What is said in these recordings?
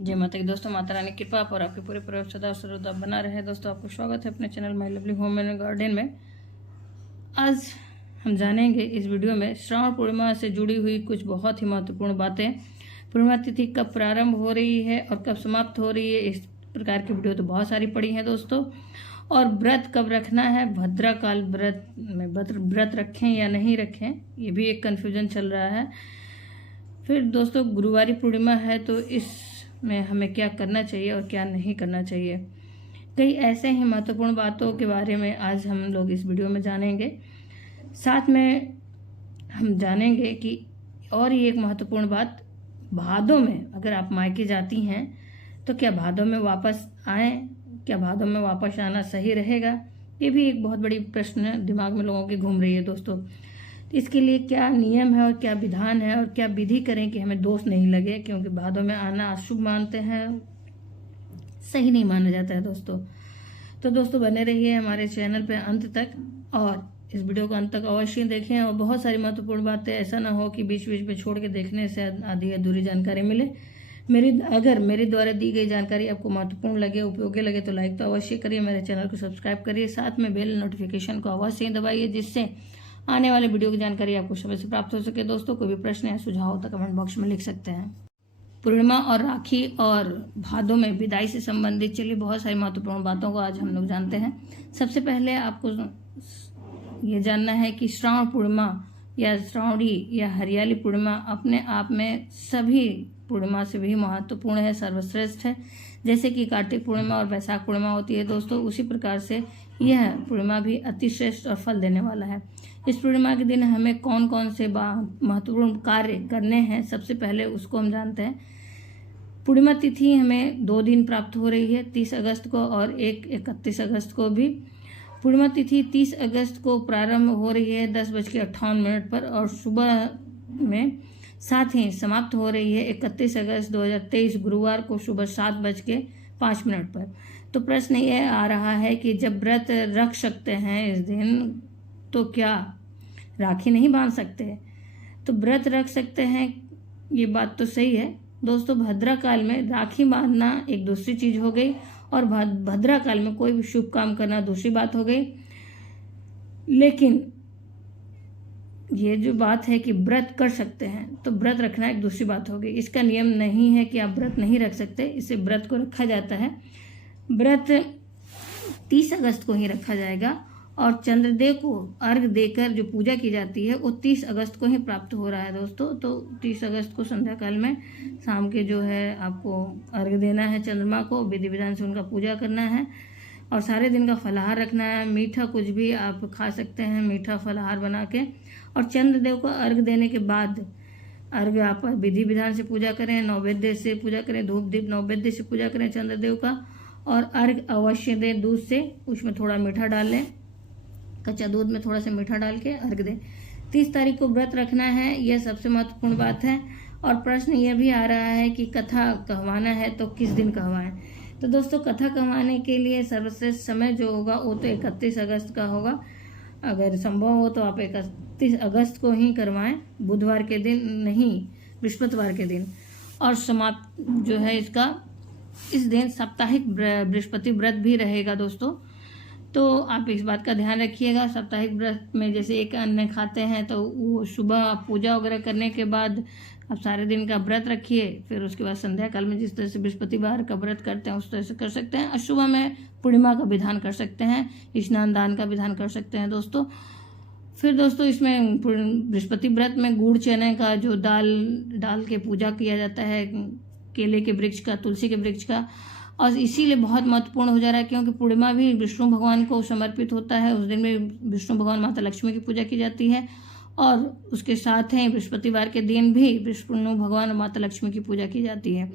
जय माता की दोस्तों, माता रानी की कृपा और आपके पूरे परिवार सदा सर्वदा बना रहे। दोस्तों, आपको स्वागत है अपने channel my lovely home and garden में। आज हम जानेंगे इस वीडियो में श्रावण पूर्णिमा से जुड़ी हुई कुछ बहुत ही महत्वपूर्ण बातें। पूर्णिमा तिथि कब प्रारंभ हो रही है और कब समाप्त हो रही है, इस प्रकार की वीडियो तो बहुत सारी पड़ी हैं दोस्तों। और व्रत कब रखना है, भद्रा काल व्रत में व्रत रखें या नहीं रखें, ये भी एक कन्फ्यूजन चल रहा है। फिर दोस्तों, गुरुवारी पूर्णिमा है तो इसमें हमें क्या करना चाहिए और क्या नहीं करना चाहिए, कई ऐसे ही महत्वपूर्ण बातों के बारे में आज हम लोग इस वीडियो में जानेंगे। साथ में हम जानेंगे कि और ये एक महत्वपूर्ण बात, भादों में अगर आप मायके जाती हैं तो क्या भादों में वापस आएँ, क्या भादों में वापस आना सही रहेगा, ये भी एक बहुत बड़ी प्रश्न दिमाग में लोगों के घूम रही है दोस्तों। इसके लिए क्या नियम है और क्या विधान है और क्या विधि करें कि हमें दोष नहीं लगे, क्योंकि भादों में आना अशुभ मानते हैं, सही नहीं माना जाता है दोस्तों। तो दोस्तों, बने रहिए हमारे चैनल पे अंत तक और इस वीडियो को अंत तक अवश्य देखें। और बहुत सारी महत्वपूर्ण बातें, ऐसा ना हो कि बीच बीच में छोड़ के देखने से आधी अधूरी जानकारी मिले। अगर मेरे द्वारा दी गई जानकारी आपको महत्वपूर्ण लगे, उपयोगी लगे तो लाइक तो अवश्य करिए, मेरे चैनल को सब्सक्राइब करिए, साथ में बेल नोटिफिकेशन को अवश्य ही दबाइए, जिससे आने वाले वीडियो की जानकारी आपको समय से प्राप्त हो सके। दोस्तों, कोई भी प्रश्न या सुझाव हो तो कमेंट बॉक्स में लिख सकते हैं। पूर्णिमा और राखी और भादों में विदाई से संबंधित चलिए बहुत सारी महत्वपूर्ण बातों को आज हम लोग जानते हैं। सबसे पहले आपको ये जानना है कि श्रावण पूर्णिमा या श्रावणी या हरियाली पूर्णिमा अपने आप में सभी पूर्णिमा से भी महत्वपूर्ण है, सर्वश्रेष्ठ है। जैसे कि कार्तिक पूर्णिमा और वैशाख पूर्णिमा होती है दोस्तों, उसी प्रकार से यह पूर्णिमा भी अतिश्रेष्ठ और फल देने वाला है। इस पूर्णिमा के दिन हमें कौन कौन से महत्वपूर्ण कार्य करने हैं, सबसे पहले उसको हम जानते हैं। पूर्णिमा तिथि हमें 2 दिन प्राप्त हो रही है, 30 अगस्त को और 31 अगस्त को भी। पूर्णिमा तिथि 30 अगस्त को प्रारंभ हो रही है 10:58 पर और सुबह में, साथ ही समाप्त हो रही है 31 अगस्त 2023 गुरुवार को सुबह 7:05 पर। तो प्रश्न ये आ रहा है कि जब व्रत रख सकते हैं इस दिन, तो क्या राखी नहीं बांध सकते? तो व्रत रख सकते हैं, ये बात तो सही है दोस्तों। भद्रा काल में राखी बांधना एक दूसरी चीज हो गई और भद्रा काल में कोई भी शुभ काम करना दूसरी बात हो गई। लेकिन ये जो बात है कि व्रत कर सकते हैं, तो व्रत रखना एक दूसरी बात हो गई। इसका नियम नहीं है कि आप व्रत नहीं रख सकते, इसे व्रत को रखा जाता है। व्रत 30 अगस्त को ही रखा जाएगा और चंद्रदेव को अर्घ देकर जो पूजा की जाती है वो 30 अगस्त को ही प्राप्त हो रहा है दोस्तों। तो 30 अगस्त को संध्या काल में शाम के जो है आपको अर्घ देना है चंद्रमा को, विधि विधान से उनका पूजा करना है और सारे दिन का फलाहार रखना है। मीठा कुछ भी आप खा सकते हैं, मीठा फलाहार बना के, और चंद्रदेव को अर्घ देने के बाद अर्घ आप विधि विधान से पूजा करें, नैवेद्य से पूजा करें, धूप दीप नैवेद्य से पूजा करें चंद्रदेव का, और अर्घ अवश्य दें दूध से, उसमें थोड़ा मीठा डाल लें, कच्चा दूध में थोड़ा सा मीठा डाल के अर्घ दें। 30 तारीख को व्रत रखना है, यह सबसे महत्वपूर्ण बात है। और प्रश्न यह भी आ रहा है कि कथा कहवाना है तो किस दिन कहवाएं। तो दोस्तों, कथा कहवाने के लिए सर्वश्रेष्ठ समय जो होगा वो तो 31 अगस्त का होगा। अगर संभव हो तो आप 31 अगस्त को ही करवाएं, बुधवार के दिन नहीं, बृहस्पतिवार के दिन। और समाप्त जो है इसका, इस दिन साप्ताहिक बृहस्पति व्रत भी रहेगा दोस्तों। तो आप इस बात का ध्यान रखिएगा। साप्ताहिक व्रत में जैसे एक अन्न खाते हैं, तो वो सुबह पूजा वगैरह करने के बाद आप सारे दिन का व्रत रखिए, फिर उसके बाद संध्या काल में जिस तरह से बृहस्पतिवार का व्रत करते हैं उस तरह से कर सकते हैं। और सुबह में पूर्णिमा का विधान कर सकते हैं, स्नान दान का विधान कर सकते हैं दोस्तों। फिर दोस्तों, इसमें बृहस्पति व्रत में गुड़ चने का जो दाल डाल के पूजा किया जाता है, केले के वृक्ष का, तुलसी के वृक्ष का, और इसीलिए बहुत महत्वपूर्ण हो जा रहा है क्योंकि पूर्णिमा भी विष्णु भगवान को समर्पित होता है। उस दिन में विष्णु भगवान माता लक्ष्मी की पूजा की जाती है और उसके साथ ही बृहस्पतिवार के दिन भी विष्णु भगवान और माता लक्ष्मी की पूजा की जाती है।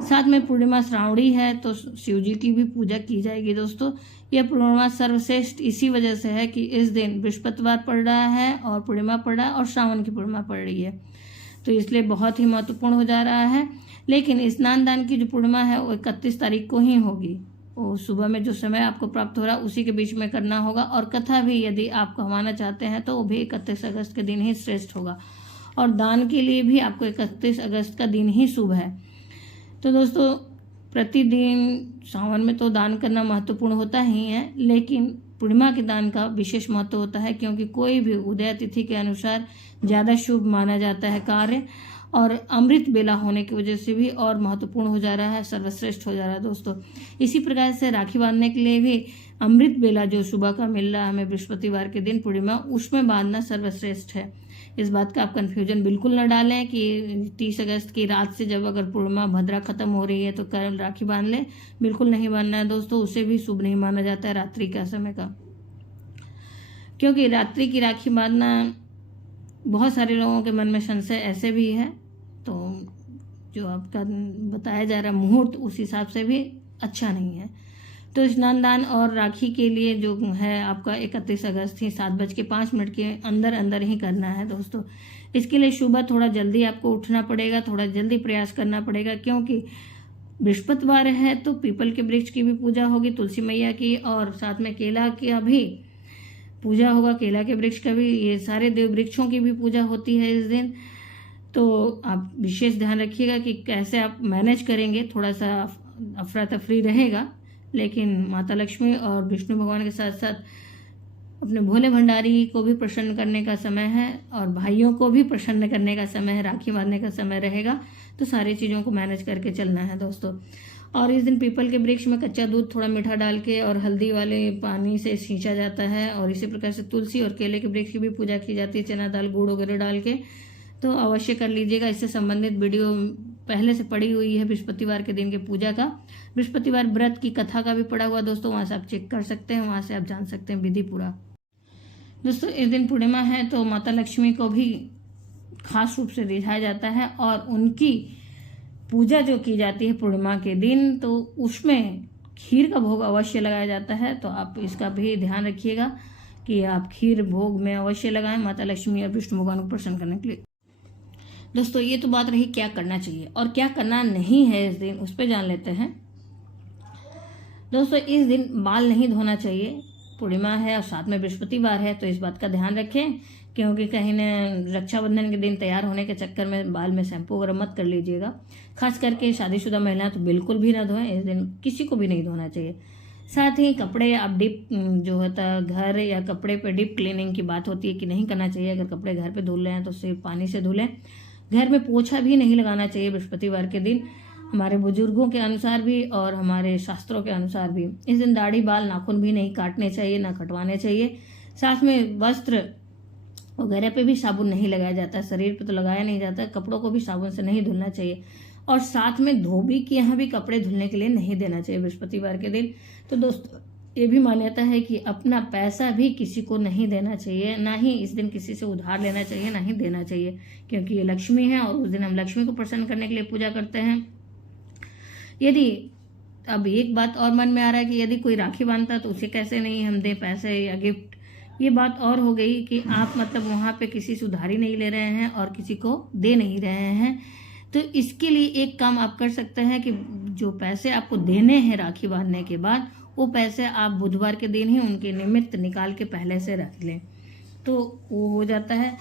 साथ में पूर्णिमा श्रावणी है तो शिव जी की भी पूजा की जाएगी दोस्तों। यह पूर्णिमा सर्वश्रेष्ठ इसी वजह से है कि इस दिन बृहस्पतिवार पड़ रहा है और पूर्णिमा पड़ रहा है और श्रावण की पूर्णिमा पड़ रही है, तो इसलिए बहुत ही महत्वपूर्ण हो जा रहा है। लेकिन स्नान दान की जो पूर्णिमा है वो 31 तारीख को ही होगी। वो सुबह में जो समय आपको प्राप्त हो रहा है उसी के बीच में करना होगा। और कथा भी यदि आप कहवाना चाहते हैं तो वो भी 31 अगस्त के दिन ही श्रेष्ठ होगा। और दान के लिए भी आपको 31 अगस्त का दिन ही शुभ है। तो दोस्तों, प्रतिदिन सावन में तो दान करना महत्वपूर्ण होता ही है, लेकिन पूर्णिमा के दान का विशेष महत्व होता है, क्योंकि कोई भी उदय तिथि के अनुसार ज़्यादा शुभ माना जाता है कार्य, और अमृत बेला होने की वजह से भी और महत्वपूर्ण हो जा रहा है, सर्वश्रेष्ठ हो जा रहा है दोस्तों। इसी प्रकार से राखी बांधने के लिए भी अमृत बेला जो सुबह का मिल रहा है हमें बृहस्पतिवार के दिन पूर्णिमा, उसमें बांधना सर्वश्रेष्ठ है। इस बात का आप कन्फ्यूजन बिल्कुल न डालें कि 30 अगस्त की रात से जब अगर पूर्णिमा भद्रा खत्म हो रही है तो कल राखी बांध लें, बिल्कुल नहीं बांधना है दोस्तों। उसे भी शुभ नहीं माना जाता है रात्रि का समय का, क्योंकि रात्रि की राखी बांधना बहुत सारे लोगों के मन में संशय ऐसे भी है, तो जो आपका बताया जा रहा मुहूर्त उस हिसाब से भी अच्छा नहीं है। तो स्नान दान और राखी के लिए जो है आपका 31 अगस्त ही 7:05 के अंदर अंदर ही करना है दोस्तों। इसके लिए सुबह थोड़ा जल्दी आपको उठना पड़ेगा, थोड़ा जल्दी प्रयास करना पड़ेगा, क्योंकि बृहस्पतिवार है तो पीपल के वृक्ष की भी पूजा होगी, तुलसी मैया की, और साथ में केला की भी पूजा होगा, केला के वृक्ष का भी, ये सारे देव वृक्षों की भी पूजा होती है इस दिन। तो आप विशेष ध्यान रखिएगा कि कैसे आप मैनेज करेंगे, थोड़ा सा अफरा तफरी रहेगा, लेकिन माता लक्ष्मी और विष्णु भगवान के साथ साथ अपने भोले भंडारी को भी प्रसन्न करने का समय है, और भाइयों को भी प्रसन्न करने का समय है, राखी बांधने का समय रहेगा, तो सारी चीज़ों को मैनेज करके चलना है दोस्तों। और इस दिन पीपल के वृक्ष में कच्चा दूध थोड़ा मीठा डाल के और हल्दी वाले पानी से सींचा जाता है, और इसी प्रकार से तुलसी और केले के वृक्ष की भी पूजा की जाती है, चना दाल गुड़ वगैरह डाल के, तो अवश्य कर लीजिएगा। इससे संबंधित वीडियो पहले से पड़ी हुई है बृहस्पतिवार के दिन के पूजा का, बृहस्पतिवार व्रत की कथा का भी पड़ा हुआ दोस्तों, वहाँ से आप चेक कर सकते हैं, वहाँ से आप जान सकते हैं विधि पूरा। दोस्तों इस दिन पूर्णिमा है तो माता लक्ष्मी को भी खास रूप से रिझाया जाता है, और उनकी पूजा जो की जाती है पूर्णिमा के दिन, तो उसमें खीर का भोग अवश्य लगाया जाता है। तो आप इसका भी ध्यान रखिएगा कि आप खीर भोग में अवश्य लगाएं माता लक्ष्मी और विष्णु भगवान को प्रसन्न करने के लिए। दोस्तों ये तो बात रही क्या करना चाहिए और क्या करना नहीं है इस दिन, उस पर जान लेते हैं। दोस्तों इस दिन बाल नहीं धोना चाहिए, पूर्णिमा है और साथ में बृहस्पतिवार है, तो इस बात का ध्यान रखें, क्योंकि कहीं न रक्षाबंधन के दिन तैयार होने के चक्कर में बाल में शैम्पू वगैरह मत कर लीजिएगा। खास करके शादीशुदा महिलाएं तो बिल्कुल भी ना धोएं, इस दिन किसी को भी नहीं धोना चाहिए। साथ ही कपड़े आप डीप जो होता है घर या कपड़े पे डीप क्लीनिंग की बात होती है कि नहीं करना चाहिए। अगर कपड़े घर पे धुल रहे हैं तो सिर्फ पानी से धुलें। घर में पोछा भी नहीं लगाना चाहिए बृहस्पतिवार के दिन, हमारे बुजुर्गों के अनुसार भी और हमारे शास्त्रों के अनुसार भी। इस दिन दाढ़ी बाल नाखून भी नहीं काटने चाहिए, ना कटवाने चाहिए। साथ में वस्त्र वगैरह पे भी साबुन नहीं लगाया जाता, शरीर पे तो लगाया नहीं जाता, कपड़ों को भी साबुन से नहीं धुलना चाहिए। और साथ में धोबी के यहाँ भी कपड़े धुलने के लिए नहीं देना चाहिए बृहस्पतिवार के दिन। तो दोस्तों ये भी मान्यता है कि अपना पैसा भी किसी को नहीं देना चाहिए, ना ही इस दिन किसी से उधार लेना चाहिए, ना ही देना चाहिए, क्योंकि ये लक्ष्मी है और उस दिन हम लक्ष्मी को प्रसन्न करने के लिए पूजा करते हैं। यदि अब एक बात और मन में आ रहा है कि यदि कोई राखी बांधता है तो उसे कैसे नहीं हम दे पैसे या गिफ्ट, ये बात और हो गई कि आप मतलब वहाँ पे किसी से उधारी नहीं ले रहे हैं और किसी को दे नहीं रहे हैं। तो इसके लिए एक काम आप कर सकते हैं कि जो पैसे आपको देने हैं राखी बांधने के बाद, वो पैसे आप बुधवार के दिन ही उनके निमित्त निकाल के पहले से रख लें, तो वो हो जाता है।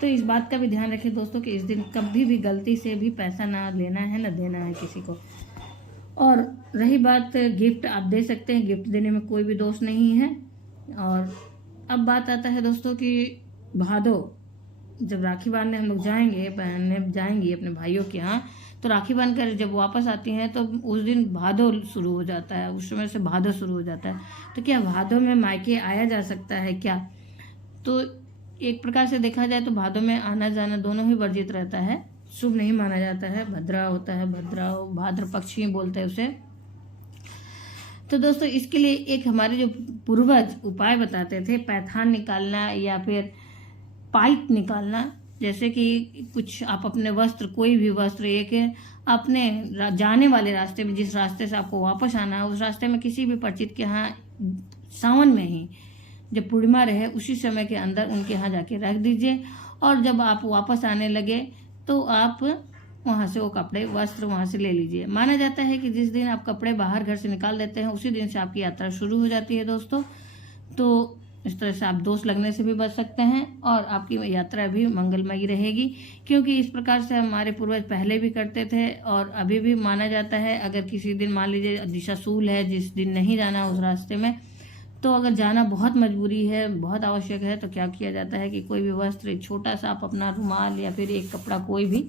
तो इस बात का भी ध्यान रखें दोस्तों कि इस दिन कभी भी गलती से भी पैसा ना लेना है, ना देना है किसी को। और रही बात गिफ्ट, आप दे सकते हैं, गिफ्ट देने में कोई भी दोष नहीं है। और अब बात आता है दोस्तों कि भादो, जब राखी बांधने हम लोग जाएंगे, बहनें जाएंगी अपने भाइयों के यहाँ, तो राखी बांध कर जब वापस आती हैं तो उस दिन भादो शुरू हो जाता है, उस समय से भादो शुरू हो जाता है। तो क्या भादो में मायके आया जा सकता है क्या? तो एक प्रकार से देखा जाए तो भादो में आना जाना दोनों ही वर्जित रहता है, शुभ नहीं माना जाता है। भद्रा होता है, भद्रा भाद्र पक्ष ही बोलते हैं उसे। तो दोस्तों इसके लिए एक हमारे जो पूर्वज उपाय बताते थे, पैथान निकालना या फिर पाइप निकालना, जैसे कि कुछ आप अपने वस्त्र, कोई भी वस्त्र एक अपने जाने वाले रास्ते में, जिस रास्ते से आपको वापस आना है उस रास्ते में किसी भी परिचित के यहाँ सावन में ही जब पूर्णिमा रहे उसी समय के अंदर उनके यहाँ जाके रख दीजिए। और जब आप वापस आने लगे तो आप वहाँ से वो कपड़े वस्त्र वहाँ से ले लीजिए। माना जाता है कि जिस दिन आप कपड़े बाहर घर से निकाल देते हैं उसी दिन से आपकी यात्रा शुरू हो जाती है दोस्तों। तो इस तरह से आप दोष लगने से भी बच सकते हैं और आपकी यात्रा भी मंगलमयी रहेगी, क्योंकि इस प्रकार से हमारे पूर्वज पहले भी करते थे और अभी भी माना जाता है। अगर किसी दिन मान लीजिए दिशाशूल है, जिस दिन नहीं जाना उस रास्ते में, तो अगर जाना बहुत मजबूरी है, बहुत आवश्यक है, तो क्या किया जाता है कि कोई भी वस्त्र, छोटा सा आप अपना रुमाल या फिर एक कपड़ा कोई भी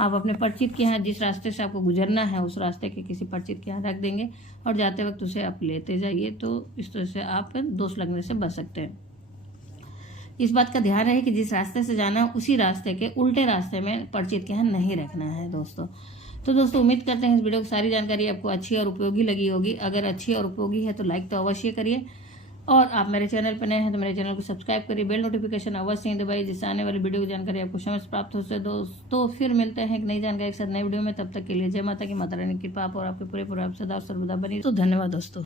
आप अपने परिचित के यहाँ, जिस रास्ते से आपको गुजरना है उस रास्ते के किसी परिचित के यहाँ रख देंगे और जाते वक्त उसे आप लेते जाइए। तो इस तरह से आप दोष लगने से बच सकते हैं। इस बात का ध्यान रहे कि जिस रास्ते से जाना है उसी रास्ते के उल्टे रास्ते में परिचित के यहाँ नहीं रखना है दोस्तों। तो दोस्तों उम्मीद करते हैं इस वीडियो की सारी जानकारी आपको अच्छी और उपयोगी लगी होगी। अगर अच्छी और उपयोगी है तो लाइक तो अवश्य करिए, और आप मेरे चैनल पर नए हैं तो मेरे चैनल को सब्सक्राइब करिए, बेल नोटिफिकेशन अवश्य ही दबाइए, जिससे आने वाली वीडियो की जानकारी आपको समय से प्राप्त हो सके। दोस्तों फिर मिलते हैं एक नई जानकारी के साथ नई वीडियो में। तब तक के लिए जय माता की, माता रानी की कृपा आप और आपके पूरे परिवार सदा और सर्वदा बनी। तो धन्यवाद दोस्तों।